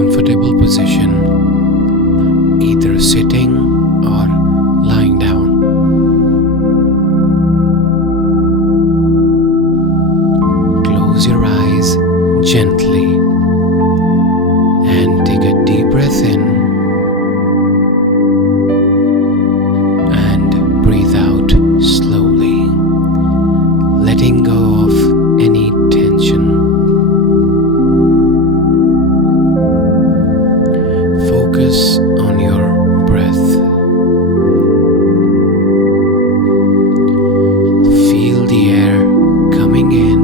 comfortable position, either sitting or lying down. Close your eyes gently and take a deep breath in and breathe out slowly, letting go of any tension. Focus on your breath. Feel the air coming in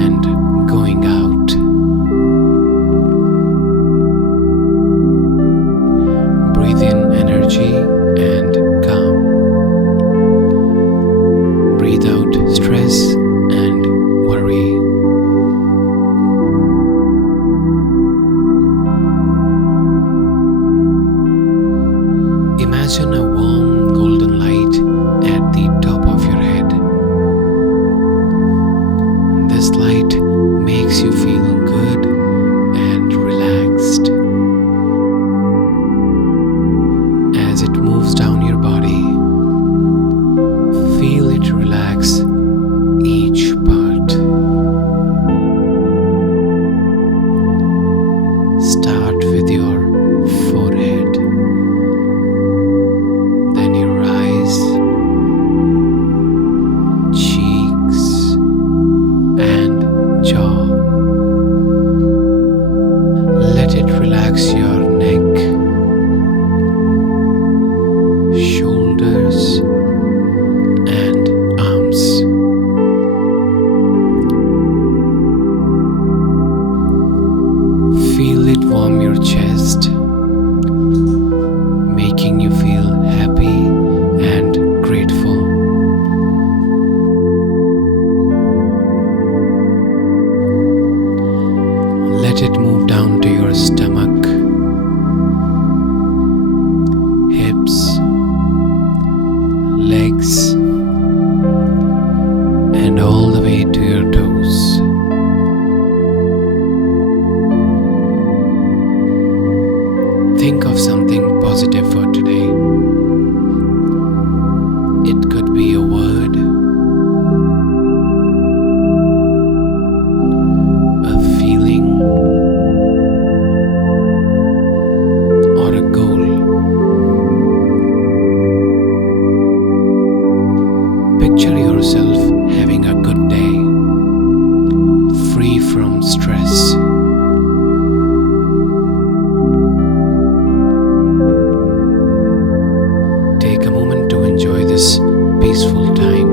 and going out. Breathe in energy and calm. Breathe out stress and worry. Imagine a warm golden light at the top of your head. This light makes you feel good and relaxed. As it moves down your body, feel it relax each part. Start with your forehead, then your eyes, cheeks, and jaw. Let it relax your neck, shoulders, and arms. Feel it warm your chest, making you feel happy and grateful. Let it move down to your stomach, hips, legs, and all the way to your toes. Think of something positive for today. It could be a word, a feeling, or a goal. Picture yourself having a good day, free from stress. Take a moment to enjoy this peaceful time.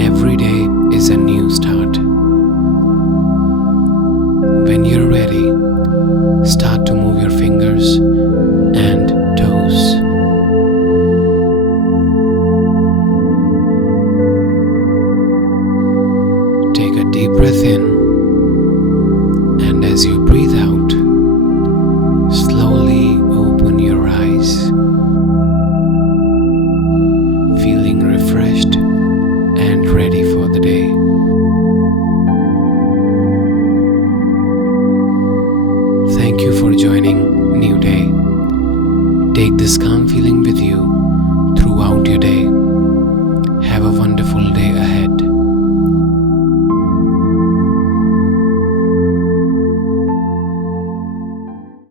Every day is a new start. When you're ready, start to move your fingers and toes. Take a deep breath in, and as you breathe out, slowly open your eyes, feeling refreshed and ready for the day. Thank you for joining New Day. Take this calm feeling